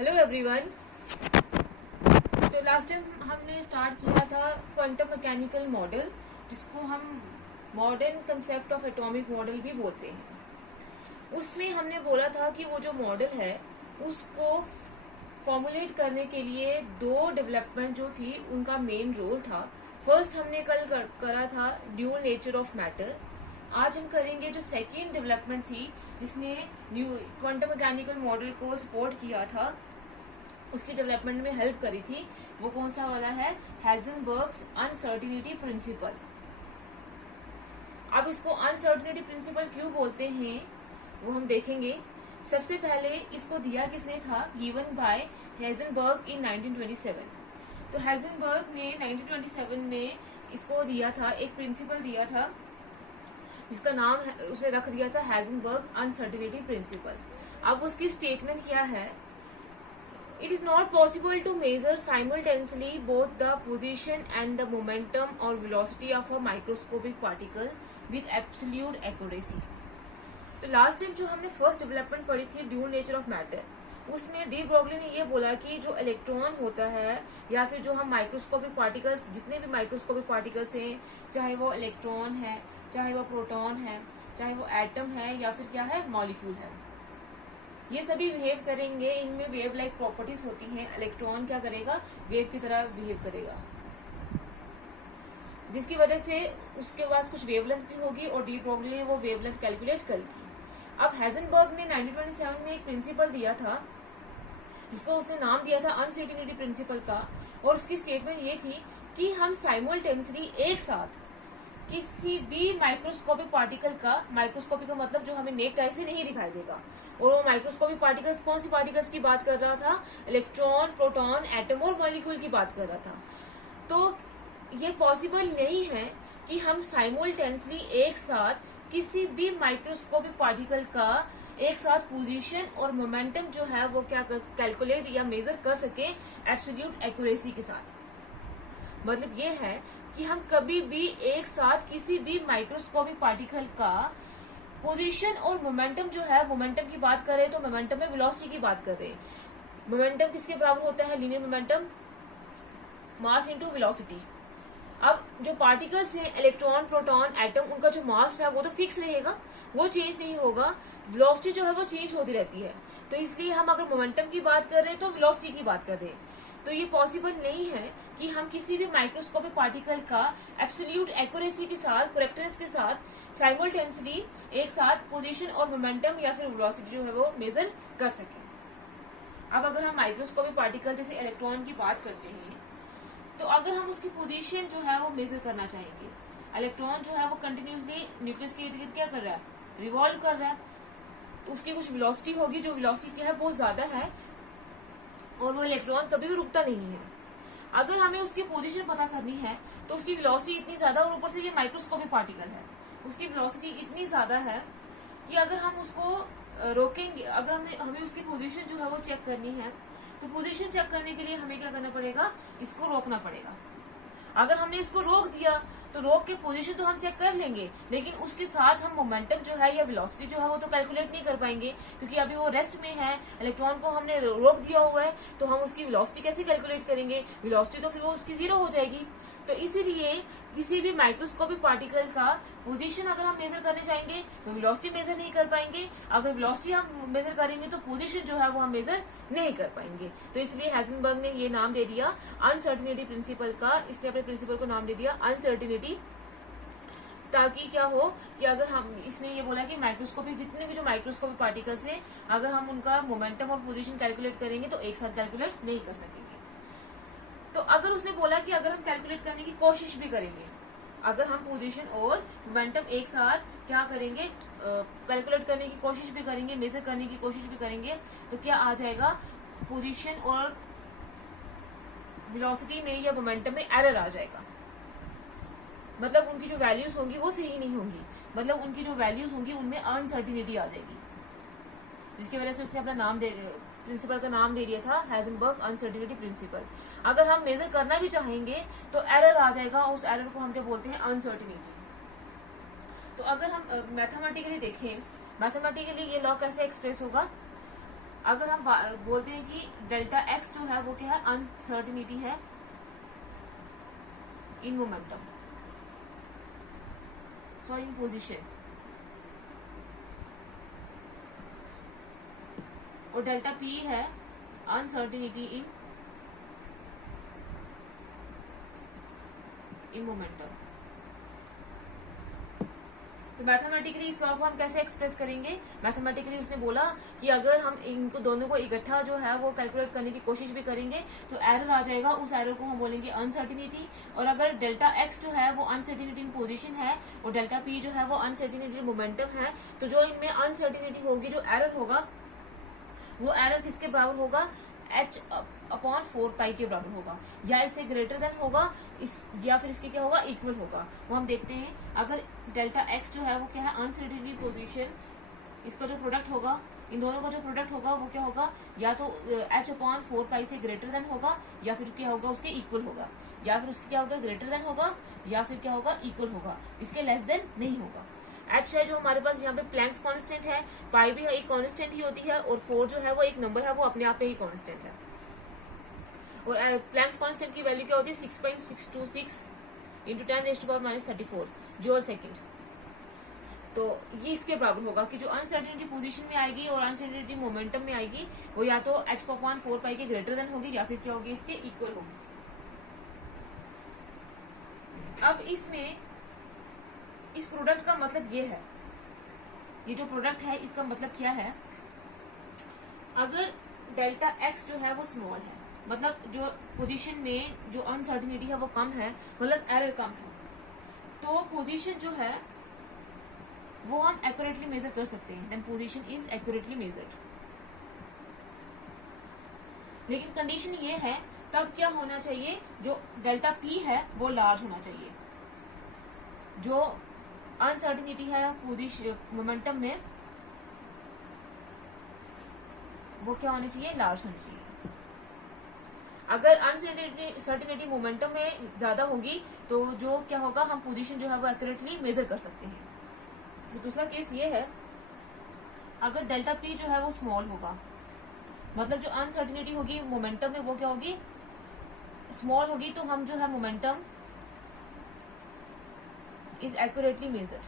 Hello everyone. तो last time हमने start किया था क्वांटम मैकेनिकल मॉडल, जिसको हम modern concept of atomic model भी बोलते हैं। उसमें हमने बोला था कि वो जो मॉडल है उसको फॉर्मुलेट करने के लिए दो डेवलपमेंट जो थी उनका मेन रोल था। फर्स्ट हमने कल करा था ड्यूल नेचर ऑफ मैटर। आज हम करेंगे जो सेकेंड डेवलपमेंट थी जिसने क्वांटम मैकेनिकल मॉडल को सपोर्ट किया था, उसकी डेवलपमेंट में हेल्प करी थी। वो कौन सा वाला है? हाइजेनबर्ग्स अनसर्टिनिटी प्रिंसिपल। अब इसको अनसर्टिनिटी प्रिंसिपल क्यों बोलते हैं वो हम देखेंगे। सबसे पहले इसको दिया किसने था? गिवन बाय हाइजेनबर्ग इन 1927। तो हाइजेनबर्ग ने 1927 में इसको दिया था, एक प्रिंसिपल दिया था जिसका नाम उसे रख दिया था हाइजेनबर्ग अनसर्टिनिटी प्रिंसिपल। अब उसकी स्टेटमेंट क्या है? It is not possible to measure simultaneously both the position and the momentum or velocity of a microscopic particle with absolute accuracy. तो लास्ट टाइम जो हमने फर्स्ट डेवलपमेंट पढ़ी थी ड्यूल नेचर ऑफ मैटर, उसमें de Broglie ने ये बोला कि जो इलेक्ट्रॉन होता है या फिर जो हम माइक्रोस्कोपिक पार्टिकल्स, जितने भी माइक्रोस्कोपिक पार्टिकल्स हैं, चाहे वो इलेक्ट्रॉन है, चाहे वो प्रोटॉन है, चाहे वो एटम है या फिर क्या है मॉलिक्यूल है, ये सभी बिहेव करेंगे। इनमें वेव लाइक प्रॉपर्टीज होती हैं। इलेक्ट्रॉन क्या करेगा? वेव की तरह बिहेव करेगा, जिसकी वजह से उसके पास कुछ वेवलेंथ भी होगी और डी ब्रॉगली ने वो वेवलेंथ कैलकुलेट करी थी। अब हाइजेनबर्ग ने 1927 में एक प्रिंसिपल दिया था जिसको उसने नाम दिया था अनसर्टिनिटी प्रिंसिपल का, और उसकी स्टेटमेंट ये थी कि हम साइमल्टेनियसली एक साथ किसी भी माइक्रोस्कोपिक पार्टिकल का, माइक्रोस्कोपिक का मतलब जो हमें नेक्ड आई से नहीं दिखाई देगा, और वो माइक्रोस्कोपिक पार्टिकल्स कौन सी पार्टिकल्स की बात कर रहा था? इलेक्ट्रॉन, प्रोटॉन, एटम और मॉलिक्यूल की बात कर रहा था। तो ये पॉसिबल नहीं है कि हम साइमल्टेनियसली एक साथ किसी भी माइक्रोस्कोपिक पार्टिकल का एक साथ पोजीशन और मोमेंटम जो है वो क्या कैलकुलेट या मेजर कर सके एब्सोल्यूट एक्यूरेसी के साथ। मतलब ये है कि हम कभी भी एक साथ किसी भी माइक्रोस्कोपिक पार्टिकल का पोजीशन और मोमेंटम जो है, मोमेंटम की बात करें तो मोमेंटम में वेलोसिटी की बात कर रहे हैं। मोमेंटम किसके बराबर होता है? Linear momentum, mass into velocity. अब जो पार्टिकल्स हैं इलेक्ट्रॉन, प्रोटॉन, एटम, उनका जो मास है वो तो फिक्स रहेगा, वो चेंज नहीं होगा। वेलोसिटी जो है वो चेंज होती रहती है। तो इसलिए हम अगर मोमेंटम की बात कर रहे हैं तो वेलोसिटी की बात कर रहे हैं। तो ये पॉसिबल नहीं है कि हम किसी भी माइक्रोस्कोपिक पार्टिकल का एब्सोल्यूट एक्यूरेसी के साथ, करेक्टनेस के साथ साइमल्टेनियसली एक साथ पोजीशन और मोमेंटम या फिर वेलोसिटी जो है वो मेजर कर सकें। अब अगर हम माइक्रोस्कोपिक पार्टिकल जैसे इलेक्ट्रॉन की बात करते हैं, तो अगर हम उसकी पोजीशन जो है वो मेजर करना चाहेंगे, इलेक्ट्रॉन जो है वो कंटिन्यूसली न्यूक्लियस के इर्द गिर्द क्या कर रहा है? रिवॉल्व कर रहा है। तो उसकी कुछ वेलोसिटी होगी, जो वेलोसिटी क्या है बहुत ज्यादा है, और वो इलेक्ट्रॉन कभी भी रुकता नहीं है। अगर हमें उसकी पोजीशन पता करनी है तो उसकी वेलोसिटी इतनी ज्यादा, और ऊपर से ये माइक्रोस्कोपिक पार्टिकल है, उसकी वेलोसिटी इतनी ज्यादा है कि अगर हम उसको रोकेंगे, अगर हमें उसकी पोजीशन जो है वो चेक करनी है, तो पोजीशन चेक करने के लिए हमें क्या करना पड़ेगा? इसको रोकना पड़ेगा। अगर हमने इसको रोक दिया तो रोक के पोजीशन तो हम चेक कर लेंगे, लेकिन उसके साथ हम मोमेंटम जो है या वेलोसिटी जो है वो तो कैलकुलेट नहीं कर पाएंगे, क्योंकि अभी वो रेस्ट में है। इलेक्ट्रॉन को हमने रोक दिया हुआ है, तो हम उसकी वेलोसिटी कैसे कैलकुलेट करेंगे? वेलोसिटी तो फिर वो उसकी जीरो हो जाएगी। तो इसीलिए किसी भी माइक्रोस्कोपिक पार्टिकल का पोजीशन अगर हम मेजर करने चाहेंगे तो वेलोसिटी मेजर नहीं कर पाएंगे, अगर वेलोसिटी हम मेजर करेंगे तो पोजीशन जो है वो हम मेजर नहीं कर पाएंगे। तो इसलिए हाइजेनबर्ग ने ये नाम दे दिया अनसर्टिनिटी प्रिंसिपल का। इसने अपने प्रिंसिपल को नाम दे दिया अनसर्टिनिटी, ताकि क्या हो कि अगर हम, इसने ये बोला कि माइक्रोस्कोपिक, जितने भी जो माइक्रोस्कोपिक पार्टिकल्स हैं, अगर हम उनका मोमेंटम और पोजीशन कैलकुलेट करेंगे तो एक साथ कैलकुलेट नहीं कर सकेंगे। तो अगर उसने बोला कि अगर हम कैलकुलेट करने की कोशिश भी करेंगे, अगर हम पोजीशन और मोमेंटम एक साथ क्या करेंगे, कैलकुलेट करने की कोशिश भी करेंगे, मेजर करने की कोशिश भी करेंगे, तो क्या आ जाएगा? पोजीशन और वेलोसिटी में या मोमेंटम में एरर आ जाएगा। मतलब उनकी जो वैल्यूज होंगी वो सही नहीं होंगी, मतलब उनकी जो वैल्यूज होंगी उनमें अनसर्टिनिटी आ जाएगी, जिसकी वजह से उसने अपना नाम प्रिंसिपल का नाम दे दिया था हाइजेनबर्ग अनसर्टिनिटी प्रिंसिपल। अगर हम मेजर करना भी चाहेंगे तो एरर आ जाएगा, उस एरर को हम क्या बोलते हैं? अनसर्टिनिटी। तो अगर हम मैथमेटिकली देखें, मैथमेटिकली ये लॉ कैसे एक्सप्रेस होगा? अगर हम बोलते हैं कि डेल्टा एक्स जो है वो क्या है, अनसर्टिनिटी है in momentum, sorry in position, और डेल्टा पी है अनसर्टिनिटी इन मोमेंटम। तो मैथमेटिकली इस लॉ को हम कैसे एक्सप्रेस करेंगे? मैथमेटिकली उसने बोला कि अगर हम इनको दोनों को इकट्ठा जो है वो कैलकुलेट करने की कोशिश भी करेंगे तो एरर आ जाएगा, उस एरर को हम बोलेंगे अनसर्टिनिटी। और अगर डेल्टा एक्स जो है वो अनसर्टिनिटी इन पोजीशन है और डेल्टा पी जो है वो अनसर्टिनिटी मोमेंटम है, तो जो इनमें अनसर्टिनिटी होगी, जो एरर होगा, वो एरर किसके बराबर होगा? h/4 के बराबर होगा, या इससे ग्रेटर देन होगा, इस या फिर इसके क्या होगा? इक्वल होगा। वो हम देखते हैं। अगर डेल्टा एक्स जो है वो क्या है? अनसर्टेनिटी पोजीशन, इसका जो प्रोडक्ट होगा, इन दोनों का जो प्रोडक्ट होगा वो क्या होगा? या तो h/4 से ग्रेटर देन होगा, या फिर क्या होगा? उसके इक्वल होगा, या फिर उसके क्या होगा? ग्रेटर देन होगा, या फिर क्या होगा? इक्वल होगा, इसके लेस देन नहीं होगा। h है जो हमारे पास यहाँ पे प्लैंक्स कांस्टेंट है, पाई भी एक कांस्टेंट ही होती है, और 4 जो है वो एक नंबर है, वो अपने आप में ही कांस्टेंट है। और प्लैंक्स कांस्टेंट की वैल्यू क्या होती है? 6.626 इंटू 10⁻34 जूल सेकेंड। तो ये इसके बराबर होगा कि जो अनसर्टेनिटी पोजीशन में आएगी और अनसर्टेनिटी मोमेंटम में आएगी वो या तो h/4 के ग्रेटर देन होगी, या फिर क्या होगी? इसके इक्वल होगी। अब इसमें इस प्रोडक्ट का मतलब ये है, ये जो प्रोडक्ट है इसका मतलब क्या है? अगर डेल्टा एक्स जो है वो स्मॉल है, मतलब जो पोजीशन में जो अनसर्टिनिटी है वो कम है, मतलब एरर कम है, तो पोजीशन जो है वो हम एक्यूरेटली मेजर कर सकते हैं, then position is accurately measured. लेकिन कंडीशन ये है, तब क्या होना चाहिए? जो डेल्टा पी है वो लार्ज होना चाहिए, जो अनसर्टिनिटी है पोजीशन मोमेंटम में वो क्या होनी चाहिए? लार्ज होनी चाहिए। अगर अनसर्टिनिटी मोमेंटम में ज्यादा होगी तो जो क्या होगा? हम पोजीशन जो है वो एक्यूरेटली मेजर कर सकते हैं। दूसरा केस ये है, अगर डेल्टा पी जो है वो स्मॉल होगा, मतलब जो अनसर्टिनिटी होगी मोमेंटम में वो क्या होगी? स्मॉल होगी, तो हम जो है मोमेंटम इज एक्यूरेटली मेजर्ड,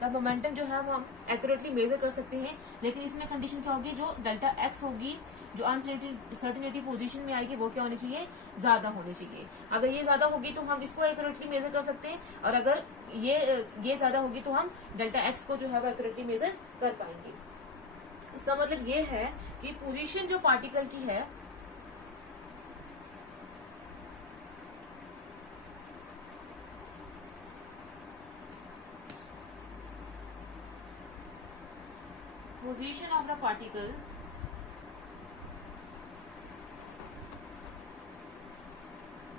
तब मोमेंटम जो है वो हम एक्यूरेटली मेजर कर सकते हैं। लेकिन इसमें कंडीशन क्या होगी? जो डेल्टा एक्स होगी, जो अनसर्टिनिटी पोजीशन में आएगी, वो क्या होनी चाहिए? ज्यादा होनी चाहिए। अगर ये ज्यादा होगी तो हम इसको एक्यूरेटली मेजर कर सकते हैं, और अगर ये ज्यादा होगी तो हम डेल्टा एक्स को जो है वो एक्यूरेटली मेजर कर पाएंगे। इसका मतलब ये है कि पोजीशन जो पार्टिकल की है position of the particle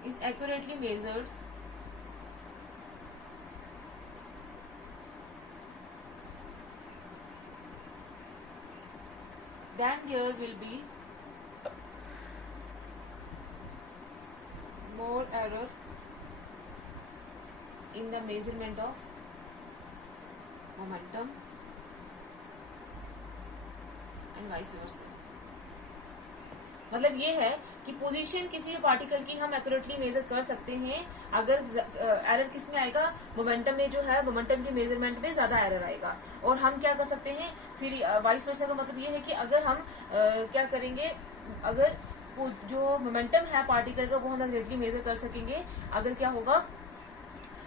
is accurately measured then there will be more error in the measurement of momentum and vice versa। मतलब ये है कि पोजीशन किसी भी पार्टिकल की हम एक्यूरेटली मेजर कर सकते हैं, अगर एरर किस में आएगा? मोमेंटम में जो है, मोमेंटम के मेजरमेंट में ज्यादा एरर आएगा। और हम क्या कर सकते हैं फिर? वाइस वर्सा का मतलब ये है कि अगर हम क्या करेंगे, अगर जो मोमेंटम है पार्टिकल का वो हम एक्यूरेटली मेजर कर सकेंगे, अगर क्या होगा?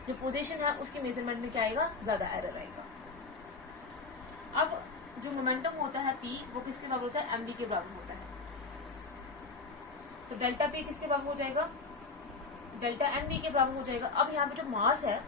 जो पोजीशन है उसके मेजरमेंट में क्या आएगा? ज्यादा एरर आएगा। अब जो मोमेंटम होता है पी, वो किसके बराबर होता है? mv के बराबर होता है। तो डेल्टा पी किसके बराबर हो जाएगा? डेल्टा mv के बराबर हो जाएगा। अब यहाँ पे जो मास है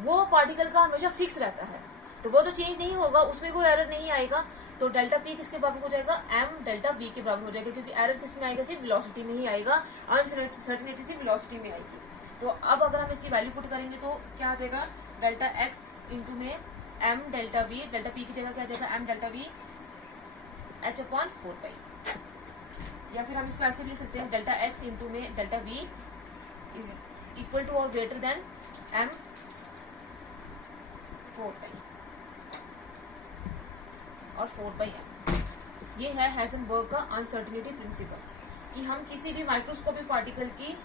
वो पार्टिकल का हमेशा फिक्स रहता है, तो वो तो चेंज नहीं होगा, उसमें कोई एरर नहीं आएगा। तो डेल्टा पी किसके बराबर हो जाएगा? m डेल्टा v के बराबर हो जाएगा, क्योंकि एरर किस में आएगा? सिर्फ वेलोसिटी में ही आएगा, अनसर्टेनिटी सिर्फ वेलोसिटी में आएगी। तो अब अगर हम इसकी वैल्यू पुट करेंगे तो क्या आ जाएगा? डेल्टा एक्स इंटू में m delta v, delta p की जगह क्या आ जाएगा? m डेल्टा v h/4 पाई, या फिर हम इसको ऐसे भी लिख सकते हैं, डेल्टा x इंटू में delta v is equal to और ग्रेटर देन m/4 पाई। और 4/m। ये है हाइजेनबर्ग का अनसर्टेनिटी प्रिंसिपल, कि हम किसी भी माइक्रोस्कोपिक पार्टिकल की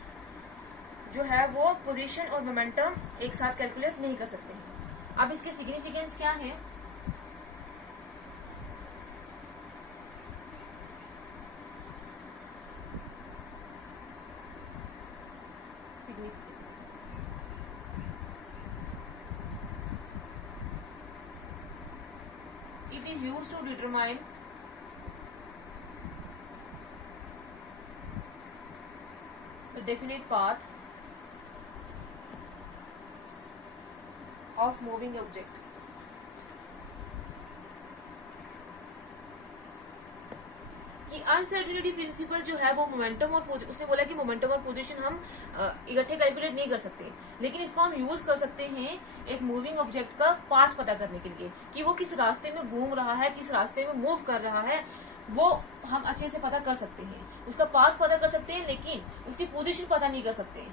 जो है वो पोजीशन और मोमेंटम एक साथ कैलकुलेट नहीं कर सकते हैं। अब इसके सिग्निफिकेंस क्या है? Significance it is used to determine the definite path of moving object। कि अनसर्टेनिटी प्रिंसिपल जो है वो मोमेंटम और उसने बोला कि मोमेंटम और पोजीशन हम इकट्ठे कैलकुलेट नहीं कर सकते, लेकिन इसको हम यूज कर सकते हैं एक मूविंग ऑब्जेक्ट का पाथ पता करने के लिए, कि वो किस रास्ते में घूम रहा है, किस रास्ते में मूव कर रहा है, वो हम अच्छे से पता कर सकते हैं। उसका पाथ पता कर सकते हैं, लेकिन उसकी पोजीशन पता नहीं कर सकते।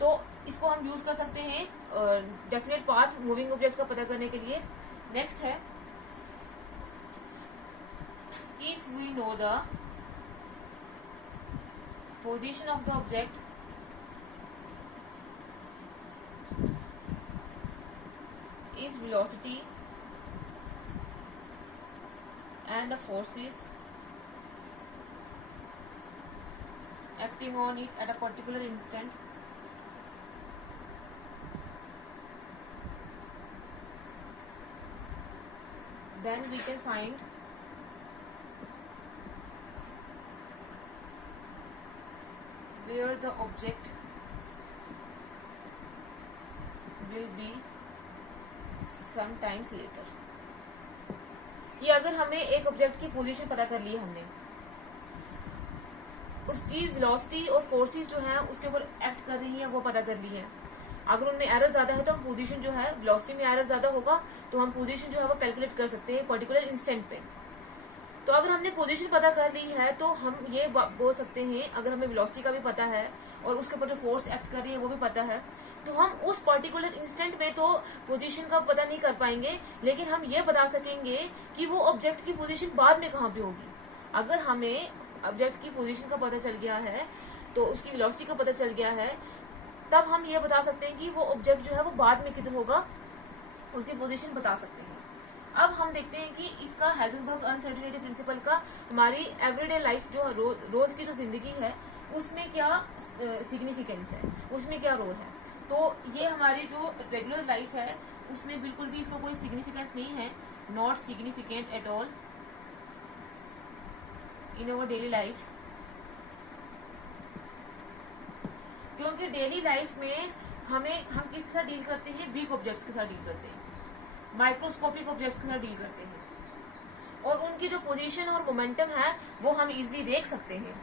तो इसको हम यूज कर सकते हैं डेफिनेट पाथ मूविंग ऑब्जेक्ट का पता करने के लिए। नेक्स्ट है, if we know the position of the object is velocity and the forces acting on it at a particular instant, then we can find where the object will be sometimes later। कि अगर हमें एक object की position पता कर ली हमने, उसकी velocity और फोर्सेस जो है उसके ऊपर एक्ट कर रही है वो पता कर ली है। अगर उनमें एरर ज्यादा है तो हम पोजीशन जो है, वेलोसिटी में एरर ज्यादा होगा तो हम पोजीशन जो है वो कैलकुलेट कर सकते हैं पर्टिकुलर इंस्टेंट पे। तो अगर हमने पोजीशन पता कर ली है तो हम ये बोल सकते हैं, अगर हमें वेलोसिटी का भी पता है और उसके ऊपर जो फोर्स एक्ट कर रही है वो भी पता है, तो हम उस पर्टिकुलर इंस्टेंट में तो पोजीशन का पता नहीं कर पाएंगे, लेकिन हम ये बता सकेंगे कि वो ऑब्जेक्ट की पोजीशन बाद में कहाँ पे होगी। अगर हमें ऑब्जेक्ट की पोजीशन का पता चल गया है, तो उसकी वेलोसिटी का पता चल गया है, तब हम ये बता सकते हैं कि वो ऑब्जेक्ट जो है वो बाद में किधर होगा, उसकी पोजीशन बता सकते हैं। अब हम देखते हैं कि इसका हाइजेनबर्ग अनसर्टेनिटी प्रिंसिपल का हमारी एवरीडे लाइफ जो रोज की जो जिंदगी है उसमें क्या सिग्निफिकेंस है, उसमें क्या रोल है। तो ये हमारी जो रेगुलर लाइफ है उसमें बिल्कुल भी इसका कोई सिग्निफिकेंस नहीं है, not significant at all in our daily life. क्योंकि डेली लाइफ में हम किसके साथ डील करते हैं, बिग ऑब्जेक्ट्स के साथ डील करते हैं, माइक्रोस्कोपिक ऑब्जेक्ट्स के साथ डील करते हैं, और उनकी जो पोजीशन और मोमेंटम है वो हम इजीली देख सकते हैं।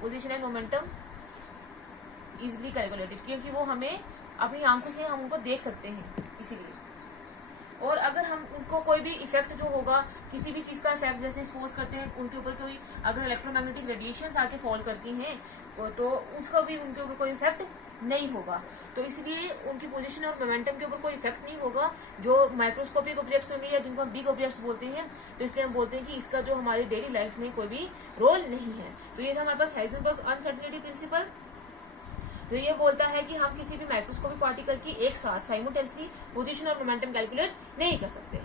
Position and momentum easily calculated, क्योंकि वो हमें अपनी आंखों से हम उनको देख सकते हैं इसीलिए। और अगर हम उनको कोई भी इफेक्ट जो होगा, किसी भी चीज का इफेक्ट जैसे सपोज करते हैं उनके ऊपर कोई अगर इलेक्ट्रोमैग्नेटिक रेडिएशंस आके फॉल करती हैं तो उसका भी उनके ऊपर कोई इफेक्ट नहीं होगा। तो इसलिए उनकी पोजीशन और मोमेंटम के ऊपर कोई इफेक्ट नहीं होगा जो माइक्रोस्कोपिक ऑब्जेक्ट्स होंगे या जिनको हम बिग ऑब्जेक्ट्स बोलते हैं। तो इसलिए हम बोलते हैं कि इसका जो हमारी डेली लाइफ में कोई भी रोल नहीं है। तो ये था हमारे पास हाइजेनबर्ग अनसर्टेनिटी प्रिंसिपल, जो ये बोलता है कि हम किसी भी माइक्रोस्कोपिक पार्टिकल की एक साथ साइमल्टेनियसली पोजीशन और मोमेंटम कैलकुलेट नहीं कर सकते।